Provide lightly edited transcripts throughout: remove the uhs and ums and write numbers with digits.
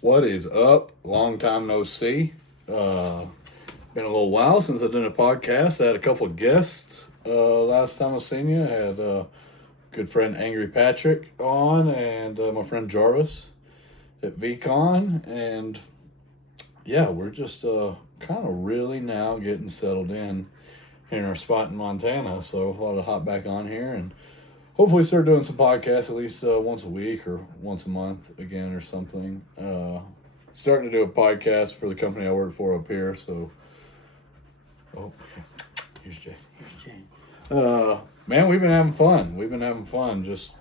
What is up? Long time no see. Been a little while since I've done a podcast. I had a couple of guests last time I seen you. I had good friend Angry Patrick on and my friend Jarvis at VCon. And yeah, we're just kind of really now getting settled in here in our spot in Montana. So I thought to hop back on here and hopefully start doing some podcasts at least once a week or once a month again or something. Starting to do a podcast for the company I work for up here. So, here's Jay. Man, we've been having fun. Just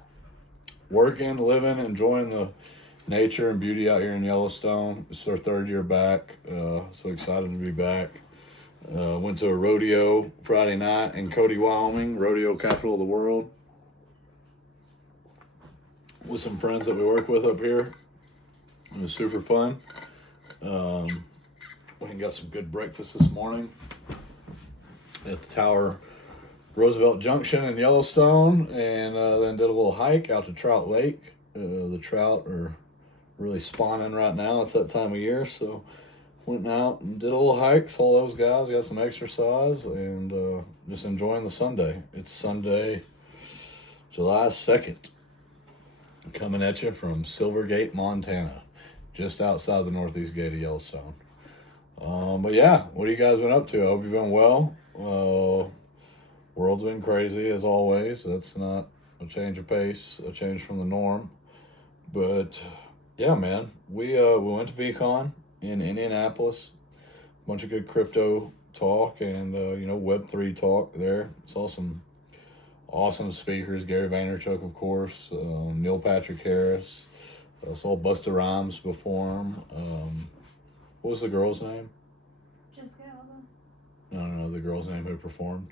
working, living, enjoying the nature and beauty out here in Yellowstone. It's our third year back. So excited to be back. Went to a rodeo Friday night in Cody, Wyoming, rodeo capital of the world, with some friends that we work with up here. It was super fun. We got some good breakfast this morning at the Tower Roosevelt Junction in Yellowstone, and then did a little hike out to Trout Lake. The trout are really spawning right now. It's that time of year, so went out and did a little hike, saw those guys, got some exercise, and just enjoying the Sunday. It's Sunday, July 2nd. Coming at you from Silvergate, Montana, just outside the northeast gate of Yellowstone. But yeah, what have you guys been up to? I hope you've been well. World's been crazy as always. That's not a change of pace, a change from the norm. But yeah, man, we went to VCon in Indianapolis. Bunch of good crypto talk and Web3 talk there. Saw some awesome speakers, Gary Vaynerchuk, of course, Neil Patrick Harris. I saw Busta Rhymes perform. What was the girl's name? Jessica Alba. No, the girl's name who performed.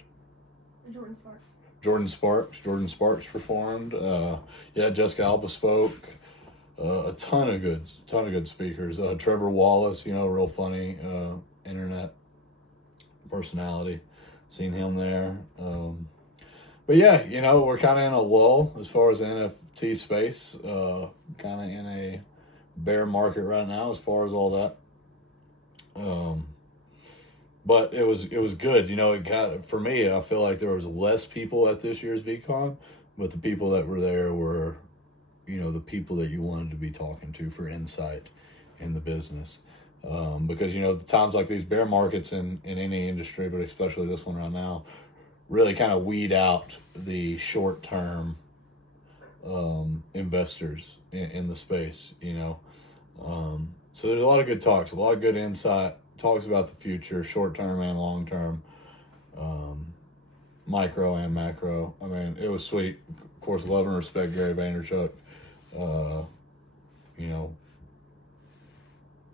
Jordan Sparks. Jordan Sparks performed. Jessica Alba spoke. A ton of good speakers. Trevor Wallace, real funny internet personality. Seen him there. But yeah, we're kind of in a lull as far as the NFT space, kind of in a bear market right now as far as all that. But it was good. For me, I feel like there was less people at this year's VCon, but the people that were there were, the people that you wanted to be talking to for insight in the business. Because, the times like these bear markets in any industry, but especially this one right now, really kind of weed out the short-term investors in the space, So there's a lot of good talks, a lot of good insight, talks about the future, short-term and long-term, micro and macro. I mean, it was sweet. Of course, love and respect Gary Vaynerchuk.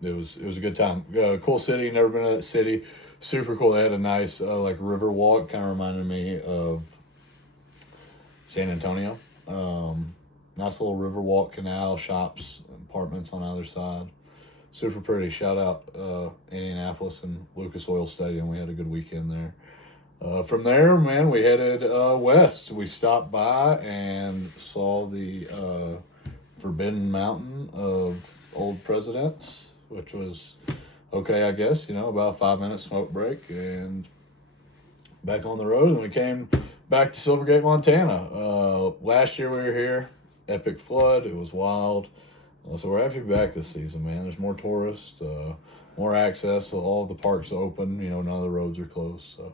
It was a good time. Cool city, never been to that city. Super cool. They had a nice river walk, kind of reminded me of San Antonio. Nice little river walk, canal, shops, apartments on either side. Super pretty. Shout out Indianapolis and Lucas Oil Stadium. We had a good weekend there. From there, man, we headed west. We stopped by and saw the Forbidden Mountain of Old Presidents, which was okay, I guess, about a 5-minute smoke break and back on the road. And we came back to Silvergate, Montana. Last year we were here, epic flood. It was wild. So we're happy to be back this season, man. There's more tourists, more access. So all of the parks open. None of the roads are closed. So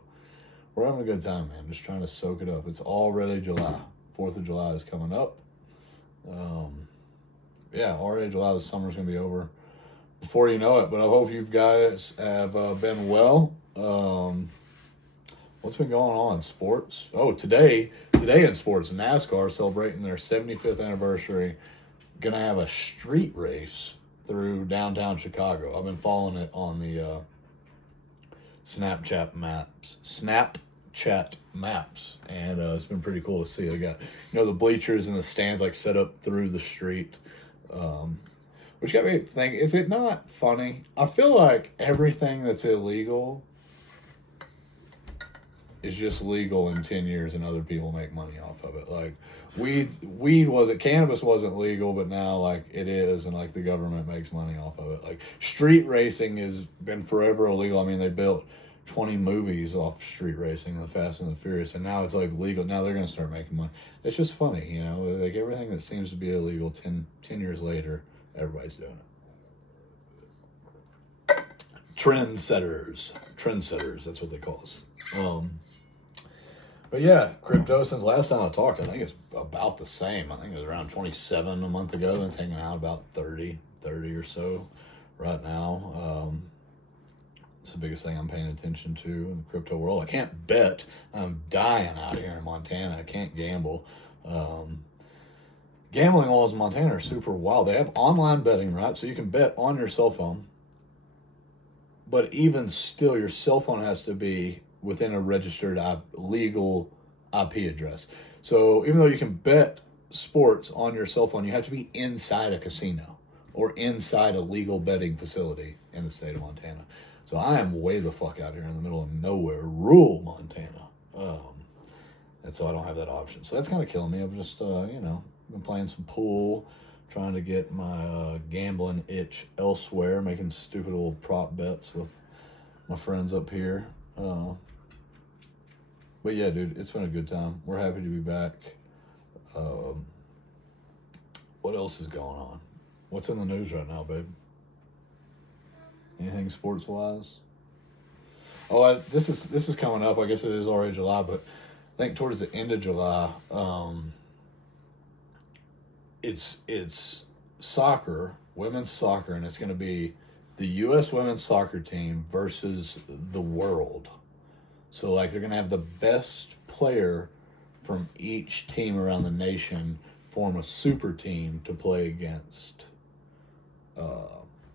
we're having a good time, man. Just trying to soak it up. It's already July. 4th of July is coming up. Already July. The summer's going to be over before you know it, but I hope you guys have been well. What's been going on? Sports? Oh, today in sports, NASCAR celebrating their 75th anniversary. Gonna have a street race through downtown Chicago. I've been following it on the Snapchat maps, and it's been pretty cool to see. They got the bleachers and the stands set up through the street. Which got me thinking, is it not funny? I feel like everything that's illegal is just legal in 10 years and other people make money off of it. Like cannabis wasn't legal, but now like it is, and like the government makes money off of it. Like street racing has been forever illegal. I mean, they built 20 movies off street racing, The Fast and the Furious, and now it's like legal. Now they're going to start making money. It's just funny, you know, like everything that seems to be illegal 10 years later, everybody's doing it. Trendsetters, that's what they call us. But yeah, crypto, since last time I talked, I think it's about the same. I think it was around 27 a month ago, and it's hanging out about 30 or so right now. It's the biggest thing I'm paying attention to in the crypto world. I can't bet. I'm dying out here in Montana. I can't gamble. Gambling laws in Montana are super wild. They have online betting, right? So you can bet on your cell phone. But even still, your cell phone has to be within a registered legal IP address. So even though you can bet sports on your cell phone, you have to be inside a casino or inside a legal betting facility in the state of Montana. So I am way the fuck out here in the middle of nowhere, rural Montana. And so I don't have that option. So that's kind of killing me. I'm just, been playing some pool, trying to get my gambling itch elsewhere, making stupid little prop bets with my friends up here. But yeah, dude, it's been a good time. We're happy to be back. What else is going on? What's in the news right now, babe? Anything sports-wise? Oh, this is coming up. I guess it is already July, but I think towards the end of July, it's soccer, women's soccer, and it's going to be the U.S. women's soccer team versus the world. So, like, they're going to have the best player from each team around the nation form a super team to play against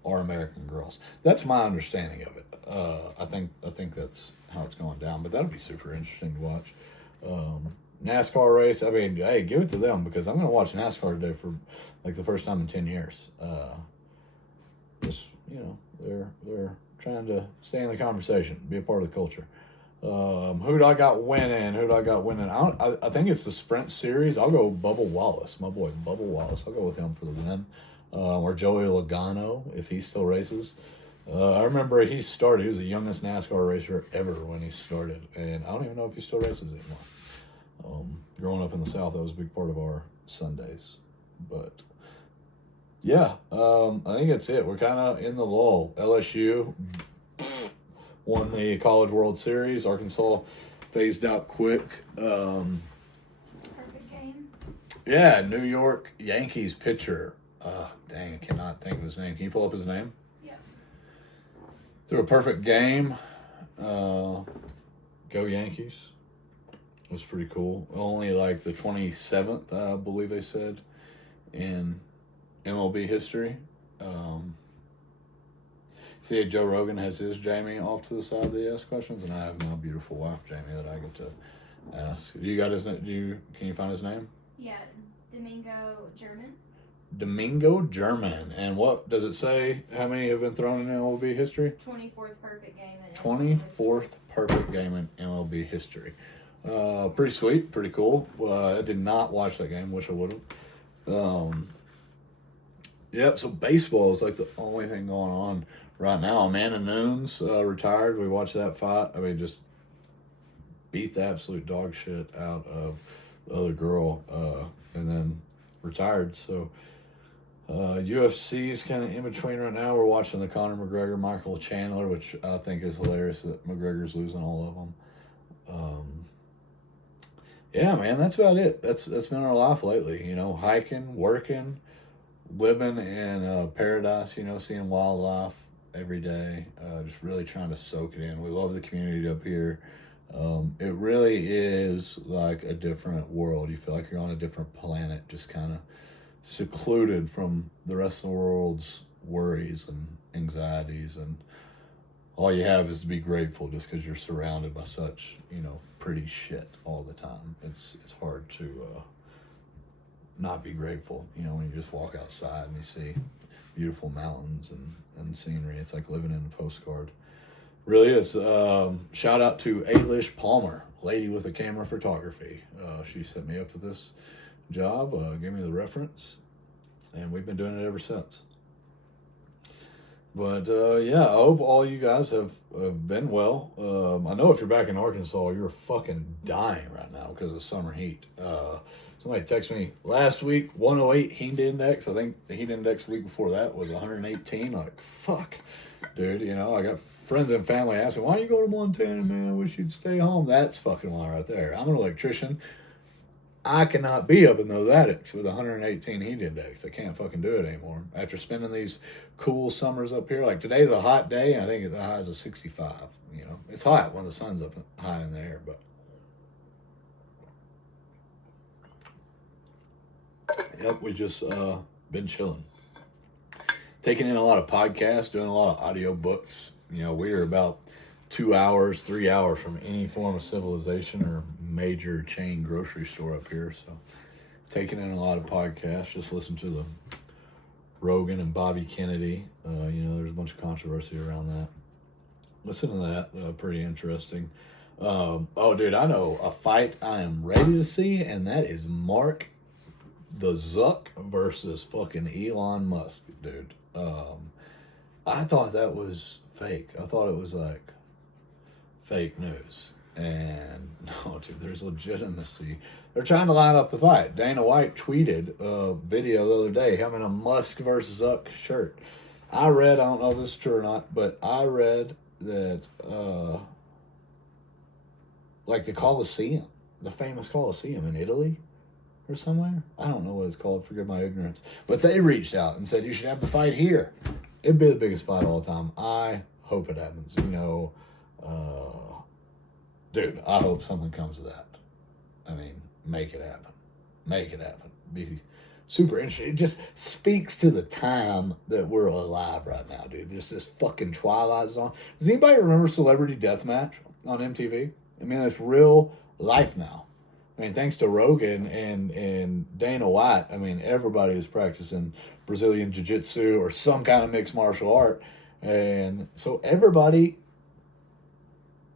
our American girls. That's my understanding of it. I think that's how it's going down, but that'll be super interesting to watch. NASCAR race, I mean, hey, give it to them, because I'm going to watch NASCAR today for like the first time in 10 years. Just, they're trying to stay in the conversation, be a part of the culture. Who do I got winning? I think it's the Sprint Series. I'll go Bubba Wallace, my boy Bubba Wallace. I'll go with him for the win. Or Joey Logano, if he still races. I remember he was the youngest NASCAR racer ever when he started, and I don't even know if he still races anymore. Growing up in the South, that was a big part of our Sundays. But yeah, I think that's it. We're kind of in the lull. LSU won the College World Series. Arkansas phased out quick. Perfect game. Yeah, New York Yankees pitcher. Dang, I cannot think of his name. Can you pull up his name? Yeah. Threw a perfect game. Go Yankees. It was pretty cool. Only like the 27th, I believe they said, in MLB history. See, Joe Rogan has his Jamie off to the side that he asks questions, and I have my beautiful wife, Jamie, that I get to ask. Do you got his name? Can you find his name? Yeah, Domingo German. Domingo German. And what does it say? How many have been thrown in MLB history? 24th perfect game in MLB 24th perfect game in MLB history. Pretty sweet, pretty cool. I did not watch that game. Wish I would have. Yep. So baseball is like the only thing going on right now. Amanda Nunes retired. We watched that fight. I mean, just beat the absolute dog shit out of the other girl, and then retired. So. UFC is kind of in between right now. We're watching the Conor McGregor, Michael Chandler, which I think is hilarious that McGregor's losing all of them. Yeah, man, that's about it. That's been our life lately. Hiking, working, living in paradise. Seeing wildlife every day. Just really trying to soak it in. We love the community up here. It really is like a different world. You feel like you're on a different planet, just kind of secluded from the rest of the world's worries and anxieties, and all you have is to be grateful just because you're surrounded by such pretty shit all the time. It's hard to not be grateful when you just walk outside and you see beautiful mountains and scenery. It's like living in a postcard. Really is. Shout out to Ailish Palmer, lady with a camera photography. She set me up with this job, gave me the reference, and we've been doing it ever since. But yeah, I hope all you guys have been well. I know if you're back in Arkansas, you're fucking dying right now because of summer heat. Somebody texted me last week, 108 heat index. I think the heat index the week before that was 118. Like, fuck, dude. You know, I got friends and family asking, why you go to Montana, man? I wish you'd stay home. That's fucking why right there. I'm an electrician. I cannot be up in those attics with 118 heat index. I can't fucking do it anymore. After spending these cool summers up here, like today's a hot day, and I think the high is a 65. You know, it's hot when the sun's up high in the air, but yep, we just been chilling, taking in a lot of podcasts, doing a lot of audio books. You know, we are about 2 hours, 3 hours from any form of civilization or major chain grocery store up here. So taking in a lot of podcasts, just listen to the Rogan and Bobby Kennedy. You know, there's a bunch of controversy around that. Listen to that. Pretty interesting. Oh, dude, I know a fight I am ready to see, and that is Mark the Zuck versus fucking Elon Musk, dude. I thought that was fake. I thought it was like fake news. And no, dude, there's legitimacy. They're trying to line up the fight. Dana White tweeted a video the other day, him in a Musk versus Zuck shirt. I don't know if this is true or not, but I read that, like the Colosseum, the famous Colosseum in Italy or somewhere. I don't know what it's called, forgive my ignorance. But they reached out and said, you should have the fight here. It'd be the biggest fight of all time. I hope it happens, you know. Dude, I hope something comes of that. I mean, make it happen. Make it happen. Be super interesting. It just speaks to the time that we're alive right now, dude. There's this fucking Twilight Zone. Does anybody remember Celebrity Deathmatch on MTV? I mean, it's real life now. I mean, thanks to Rogan and Dana White, I mean, everybody is practicing Brazilian Jiu-Jitsu or some kind of mixed martial art. And so everybody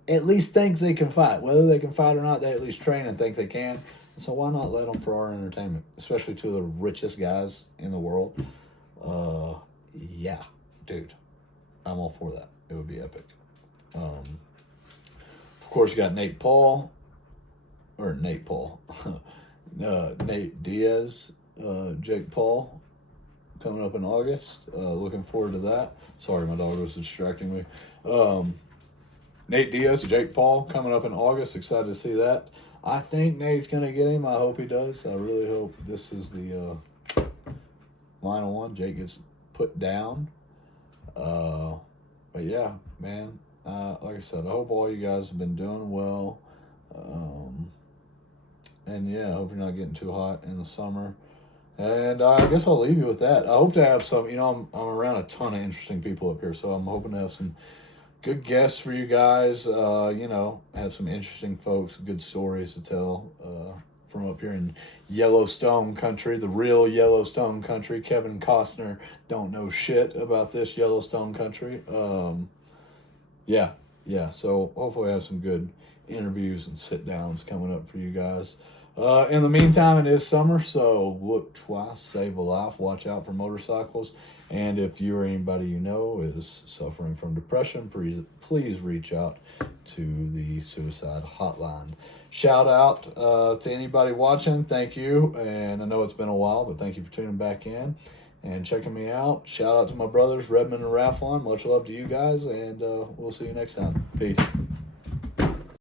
at least thinks they can fight. Whether they can fight or not, they at least train and think they can. So why not let them for our entertainment, especially to the richest guys in the world? Yeah, dude, I'm all for that. It would be epic. Of course, you got Nate Diaz, Jake Paul, coming up in August. Looking forward to that. Sorry, my dog was distracting me. Nate Diaz, Jake Paul, coming up in August. Excited to see that. I think Nate's going to get him. I hope he does. I really hope this is the final one. Jake gets put down. But yeah, man. Like I said, I hope all you guys have been doing well. And yeah, I hope you're not getting too hot in the summer. And I guess I'll leave you with that. I hope to have some, you know, I'm around a ton of interesting people up here, so I'm hoping to have some good guests for you guys. You know, have some interesting folks, good stories to tell from up here in Yellowstone country, the real Yellowstone country. Kevin Costner don't know shit about this Yellowstone country. Yeah. So hopefully I have some good interviews and sit downs coming up for you guys. In the meantime, it is summer, so look twice, save a life, watch out for motorcycles. And if you or anybody you know is suffering from depression, please reach out to the suicide hotline. Shout out to anybody watching. Thank you. And I know it's been a while, but thank you for tuning back in and checking me out. Shout out to my brothers, Redmond and Raflon. Much love to you guys, and we'll see you next time. Peace.